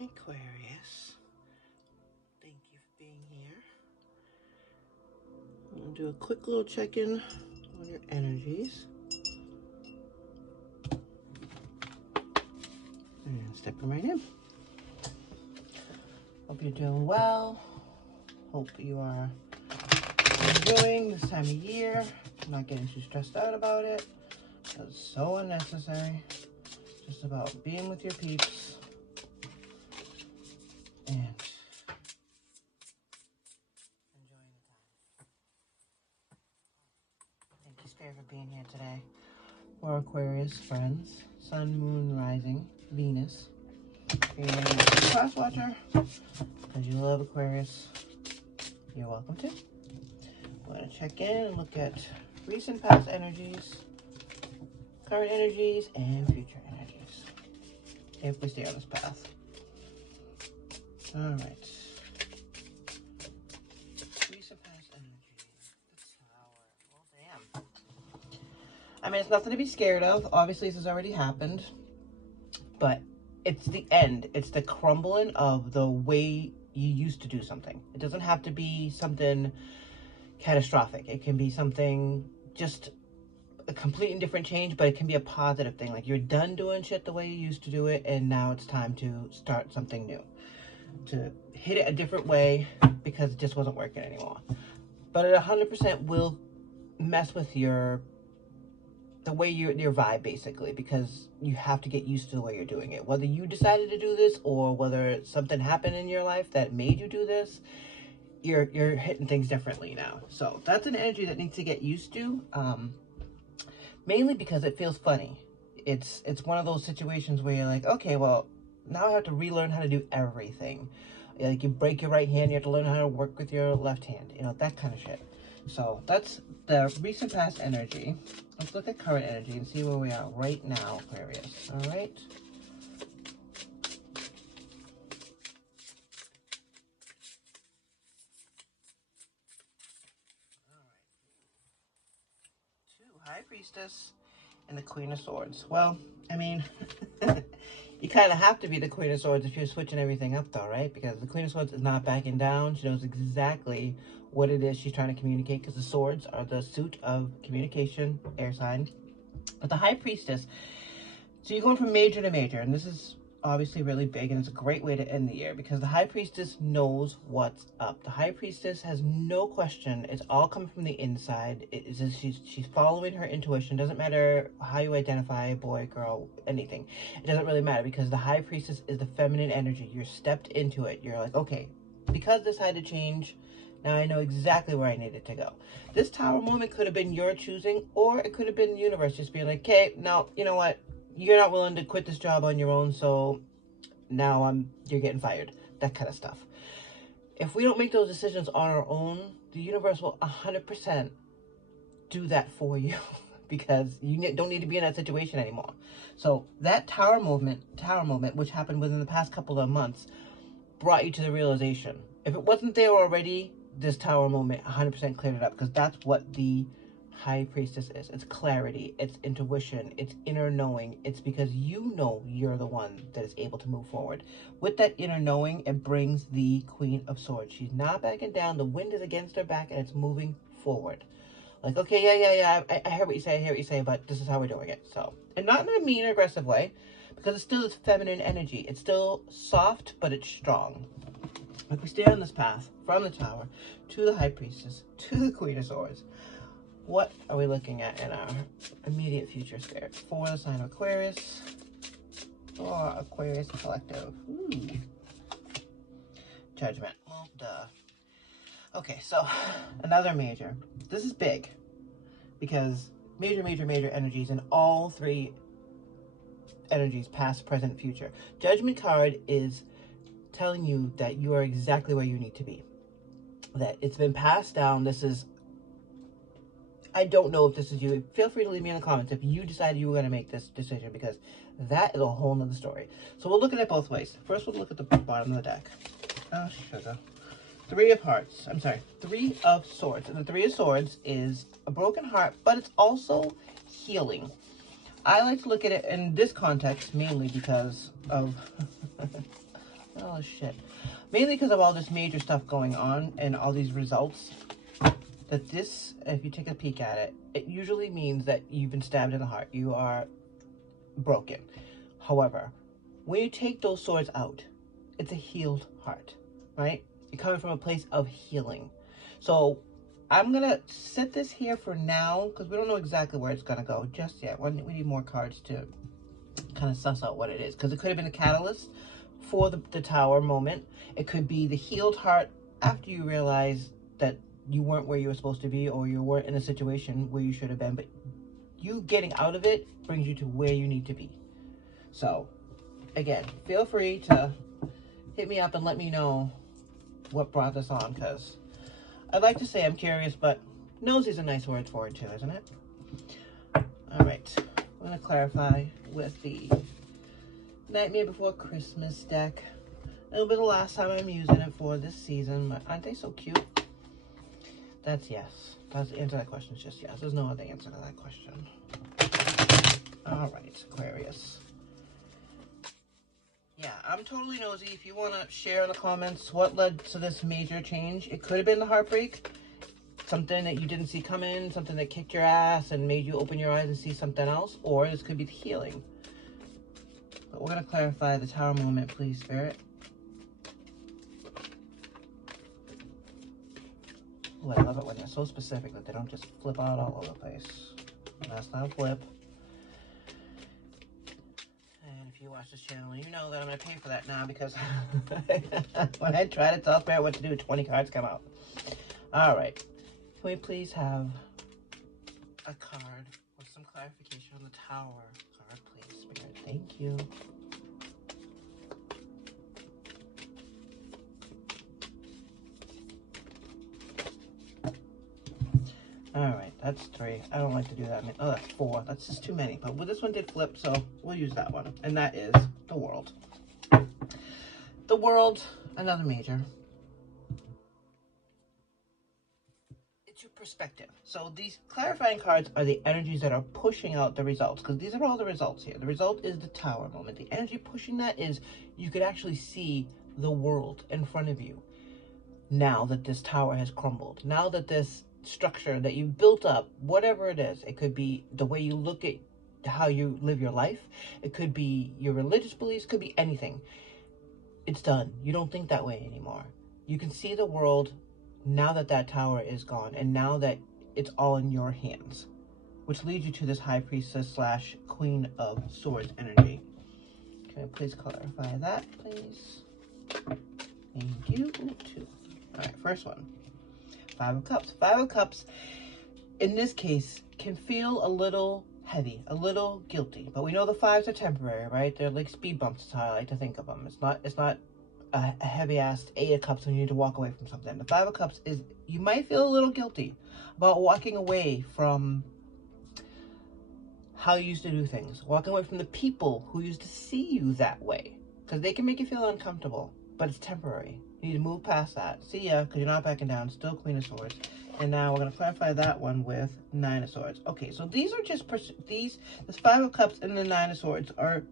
Aquarius, thank you for being here. I'm going to do a quick little check-in on your energies. And stepping right in. Hope you're doing well. Hope you are enjoying this time of year. Not getting too stressed out about it. It's so unnecessary. Just about being with your peeps. And enjoying the time. Thank you, Spirit, for being here today. For Aquarius friends, Sun, Moon, Rising, Venus. If you're a class watcher, because you love Aquarius, you're welcome to. We're going to check in and look at recent past energies, current energies, and future energies, if we stay on this path. All right. Recent past energies. The Tower. Well, damn. I mean, it's nothing to be scared of. Obviously, this has already happened. But it's the end. It's the crumbling of the way you used to do something. It doesn't have to be something catastrophic. It can be something just a complete and different change, but it can be a positive thing. Like you're done doing shit the way you used to do it, and now it's time to start something new. To hit it a different way because it just wasn't working anymore. But it 100% will mess with your vibe, basically, because you have to get used to the way you're doing it. Whether you decided to do this or whether something happened in your life that made you do this, you're hitting things differently now. So that's an energy that needs to get used to, mainly because it feels funny. It's one of those situations where you're like, okay, well, now I have to relearn how to do everything. Like you break your right hand, you have to learn how to work with your left hand, that kind of shit. So that's the recent past energy. Let's look at current energy and see where we are right now, Aquarius. All right. High Priestess and the Queen of Swords. Well, I mean, you kind of have to be the Queen of Swords if you're switching everything up, though, right? Because the Queen of Swords is not backing down. She knows exactly what it is she's trying to communicate, because the swords are the suit of communication, air sign. But the High Priestess, so you're going from major to major, and this is obviously really big, and it's a great way to end the year because the High Priestess knows what's up. The High Priestess has no question. It's all coming from the inside. She's following her intuition. Doesn't matter how you identify, boy, girl, anything. It doesn't really matter because the High Priestess is the feminine energy. You're stepped into it. You're like, okay, because this had to change, now I know exactly where I needed to go. This Tower moment could have been your choosing, or it could have been the universe just being like, okay, no, you know what? You're not willing to quit this job on your own, so now you're getting fired. That kind of stuff. If we don't make those decisions on our own, the universe will 100% do that for you because you don't need to be in that situation anymore. So that Tower moment, which happened within the past couple of months, brought you to the realization. If it wasn't there already, this Tower moment 100% cleared it up, because that's what the High Priestess is. It's clarity, it's intuition, it's inner knowing. It's because you know you're the one that is able to move forward. With that inner knowing, it brings the Queen of Swords. She's not backing down. The wind is against her back and it's moving forward. Like, okay, yeah, I hear what you say, but this is how we're doing it. So, and not in a mean or aggressive way, because it's still this feminine energy. It's still soft, but it's strong. If we stay on this path, from the Tower to the High Priestess to the Queen of Swords, what are we looking at in our immediate future, Spirit? For the sign of Aquarius, or Aquarius Collective. Ooh. Judgment. Well, duh. Okay, so another major. This is big because major energies in all three energies, past, present, future. Judgment card is telling you that you are exactly where you need to be. That it's been passed down. This is, I don't know if this is you. Feel free to leave me in the comments if you decided you were going to make this decision, because that is a whole nother story. So we'll look at it both ways. First, we'll look at the bottom of the deck. Oh, sugar. Three of Hearts. I'm sorry. Three of Swords. And the Three of Swords is a broken heart, but it's also healing. I like to look at it in this context mainly because of All this shit. Mainly because of all this major stuff going on and all these results. That this, if you take a peek at it, it usually means that you've been stabbed in the heart. You are broken. However, when you take those swords out, it's a healed heart, right? You're coming from a place of healing. So I'm going to set this here for now because we don't know exactly where it's going to go just yet. We need more cards to kind of suss out what it is, because it could have been a catalyst for the tower moment. It could be the healed heart after you realize that you weren't where you were supposed to be, or you weren't in a situation where you should have been, but you getting out of it brings you to where you need to be. So again, feel free to hit me up and let me know what brought this on, because I'd like to say I'm curious, but nosy is a nice word for it too, isn't it? All right, I'm going to clarify with the Nightmare Before Christmas deck. It'll be the last time I'm using it for this season, but aren't they so cute? That's yes. That's the answer to that question is just yes. There's no other answer to that question. All right, Aquarius. Yeah, I'm totally nosy. If you want to share in the comments what led to this major change, it could have been the heartbreak. Something that you didn't see coming, something that kicked your ass and made you open your eyes and see something else, or this could be the healing. But we're going to clarify the tower moment, please, Spirit. Ooh, I love it when they're so specific that they don't just flip out all over the place. That's not a flip. And if you watch this channel, you know that I'm going to pay for that now, because when I try to tell Spirit what to do, 20 cards come out. All right. Can we please have a card with some clarification on the tower card, please, Spirit? Thank you. All right, that's 3. I don't like to do that. Oh, that's 4. That's just too many. But well, this one did flip, so we'll use that one. And that is the World. The World, another major. It's your perspective. So these clarifying cards are the energies that are pushing out the results, because these are all the results here. The result is the tower moment. The energy pushing that is you could actually see the world in front of you now that this tower has crumbled. Now that this structure that you built up, whatever it is, it could be the way you look at how you live your life, it could be your religious beliefs, could be anything. It's done. You don't think that way anymore. You can see the world now that that tower is gone, and now that it's all in your hands, which leads you to this High Priestess / Queen of Swords energy. Can I please clarify that, please? Thank you. 2. All right, first one. 5 of Cups. 5 of Cups, in this case, can feel a little heavy, a little guilty. But we know the 5s are temporary, right? They're like speed bumps, is how I like to think of them. It's not a heavy-ass 8 of Cups when you need to walk away from something. The 5 of Cups is, you might feel a little guilty about walking away from how you used to do things. Walking away from the people who used to see you that way. Because they can make you feel uncomfortable, but it's temporary. You need to move past that. See ya, because you're not backing down. Still Queen of Swords. And now we're going to clarify that one with 9 of Swords. Okay, so these are just, this 5 of Cups and the 9 of Swords are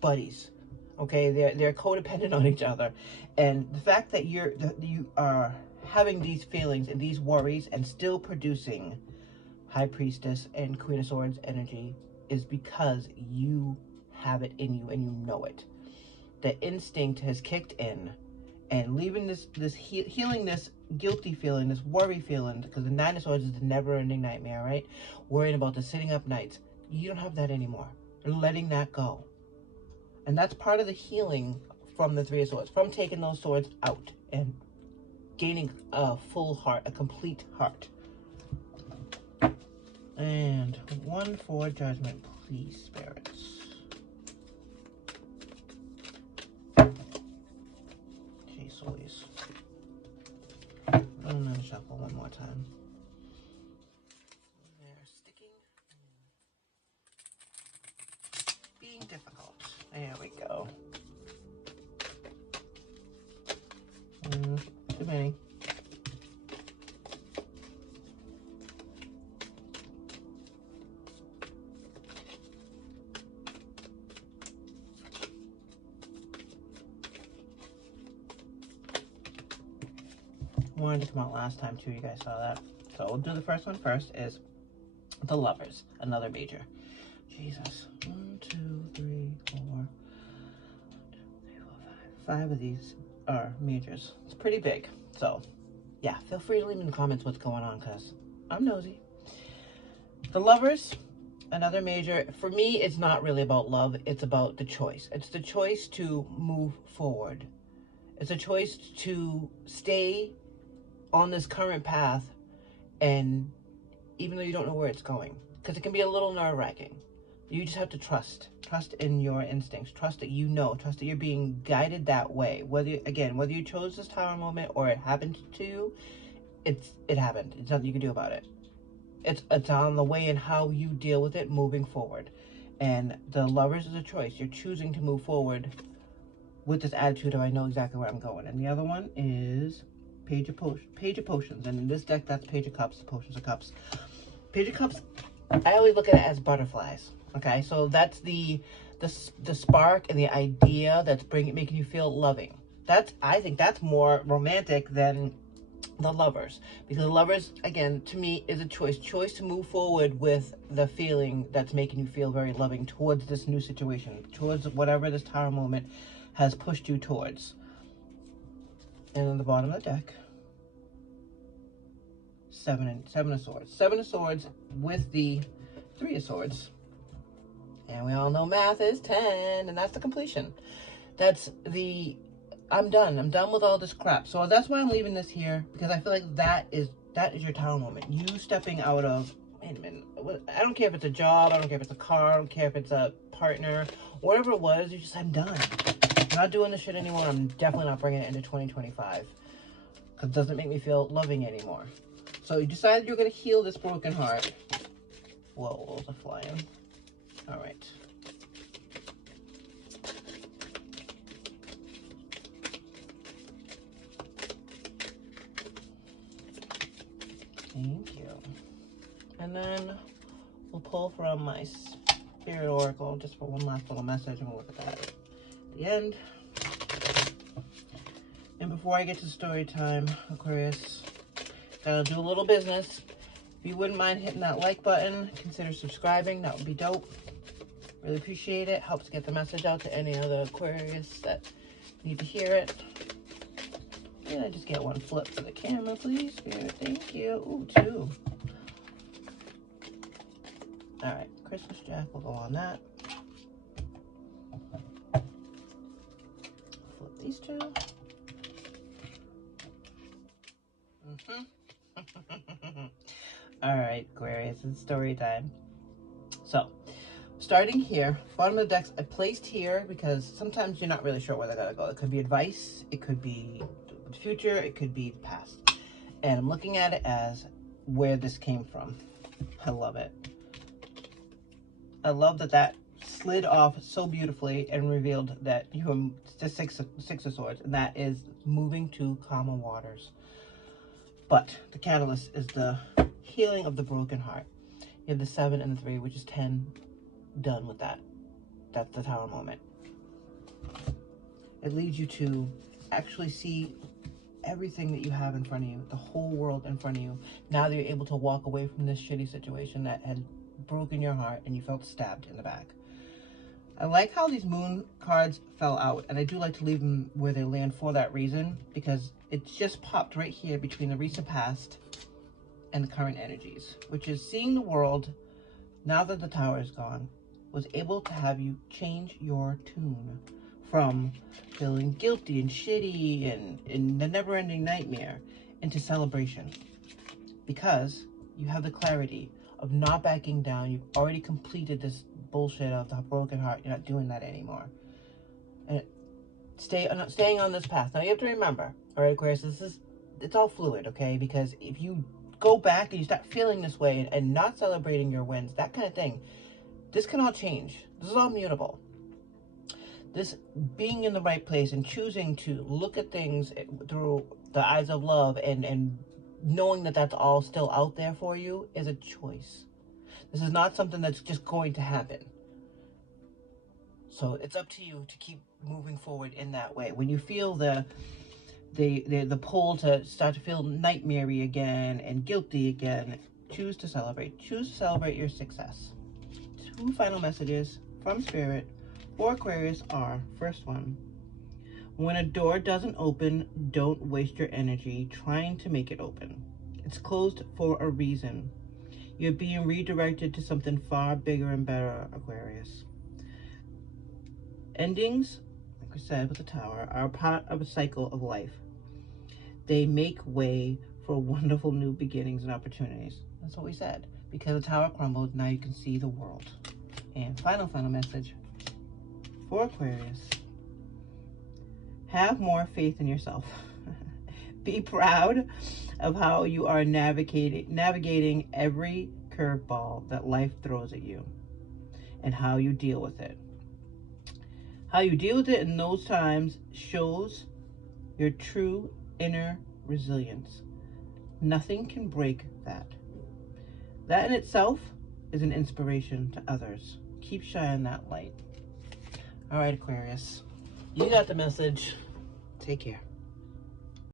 buddies. Okay, they're codependent on each other. And the fact that you are having these feelings and these worries and still producing High Priestess and Queen of Swords energy is because you have it in you and you know it. The instinct has kicked in, and leaving healing this guilty feeling, this worry feeling, because the 9 of Swords is the never-ending nightmare, right? Worrying about the sitting up nights. You don't have that anymore. You're letting that go. And that's part of the healing from the 3 of Swords, from taking those swords out and gaining a full heart, a complete heart. And 1 for Judgment, please, spirits. Jeez Louise. I'm gonna shuffle one more time. They're sticking and being difficult. There we go. Too many. wanted to come out last time too. You guys saw that. So we'll do the first one first. Is the Lovers, another major. Jesus. 1, 2, 3, 4. 5 of these are majors. It's pretty big. So yeah, feel free to leave in the comments what's going on, because I'm nosy. The Lovers, another major. For me, it's not really about love. It's about the choice. It's the choice to move forward. It's a choice to stay on this current path, and even though you don't know where it's going, because it can be a little nerve-wracking. You just have to trust in your instincts, trust that you know, trust that you're being guided that way. Whether you chose this tower moment or it happened to you, it happened. There's nothing you can do about it. It's on the way and how you deal with it moving forward. And the Lovers is a choice. You're choosing to move forward with this attitude of, I know exactly where I'm going. And the other one is Page of Potions. And in this deck, that's Page of Cups, Potions of Cups. Page of Cups, I always look at it as butterflies. Okay, so that's the spark and the idea that's making you feel loving. I think that's more romantic than the Lovers, because the Lovers, again, to me, is a choice to move forward with the feeling that's making you feel very loving towards this new situation, towards whatever this tower moment has pushed you towards. And on the bottom of the deck, seven of Swords. 7 of Swords with the 3 of Swords. And we all know math is 10, and that's the completion. That's the, I'm done with all this crap. So that's why I'm leaving this here, because I feel like that is your tower moment. You stepping out of, wait a minute, I don't care if it's a job, I don't care if it's a car, I don't care if it's a partner, whatever it was, you're just, I'm done. I'm not doing this shit anymore. I'm definitely not bringing it into 2025, because it doesn't make me feel loving anymore. So you decided you're going to heal this broken heart. Whoa, those are flying. All right. Thank you. And then we'll pull from my Spirit Oracle just for one last little message, and we'll look at that at the end. And before I get to story time, Aquarius, gotta do a little business. If you wouldn't mind hitting that like button, consider subscribing. That would be dope. Really appreciate it. Helps get the message out to any other Aquarius that need to hear it. Can I just get one flip for the camera, please? Spirit, thank you. Ooh, 2. All right, Christmas Jack will go on that. Flip these 2. All right, Aquarius, it's story time. So, starting here, bottom of the decks, I placed here because sometimes you're not really sure where they're gonna go. It could be advice, it could be the future, it could be the past. And I'm looking at it as where this came from. I love it. I love that slid off so beautifully and revealed that you're the six of Swords, and that is moving to calmer waters. But the catalyst is the healing of the broken heart. You have the 7 and the 3, which is 10. Done with that. That's the tower moment. It leads you to actually see everything that you have in front of you, the whole world in front of you. Now that you're able to walk away from this shitty situation that had broken your heart and you felt stabbed in the back. I like how these moon cards fell out, and I do like to leave them where they land for that reason, because it's just popped right here between the recent past and the current energies, which is seeing the world, now that the tower is gone, was able to have you change your tune from feeling guilty and shitty and the never-ending nightmare into celebration, because you have the clarity of not backing down. You've already completed this bullshit of the broken heart. You're not doing that anymore. And staying on this path. Now you have to remember, all right, Aquarius, it's all fluid, okay? Because if you go back and you start feeling this way and not celebrating your wins, that kind of thing, this can all change. This is all mutable. This being in the right place and choosing to look at things through the eyes of love and knowing that that's all still out there for you is a choice. This is not something that's just going to happen. So it's up to you to keep moving forward in that way. When you feel the the pull to start to feel nightmare-y again and guilty again. Choose to celebrate. Choose to celebrate your success. 2 final messages from Spirit for Aquarius are, first one, when a door doesn't open, don't waste your energy trying to make it open. It's closed for a reason. You're being redirected to something far bigger and better, Aquarius. Endings, like we said with the Tower, are a part of a cycle of life. They make way for wonderful new beginnings and opportunities. That's what we said. Because the Tower crumbled, now you can see the world. And final message for Aquarius. Have more faith in yourself. Be proud of how you are navigating every curveball that life throws at you and how you deal with it. How you deal with it in those times shows your true inner resilience. Nothing can break that. That in itself is an inspiration to others. Keep shining that light. All right, Aquarius, you got the message. Take care.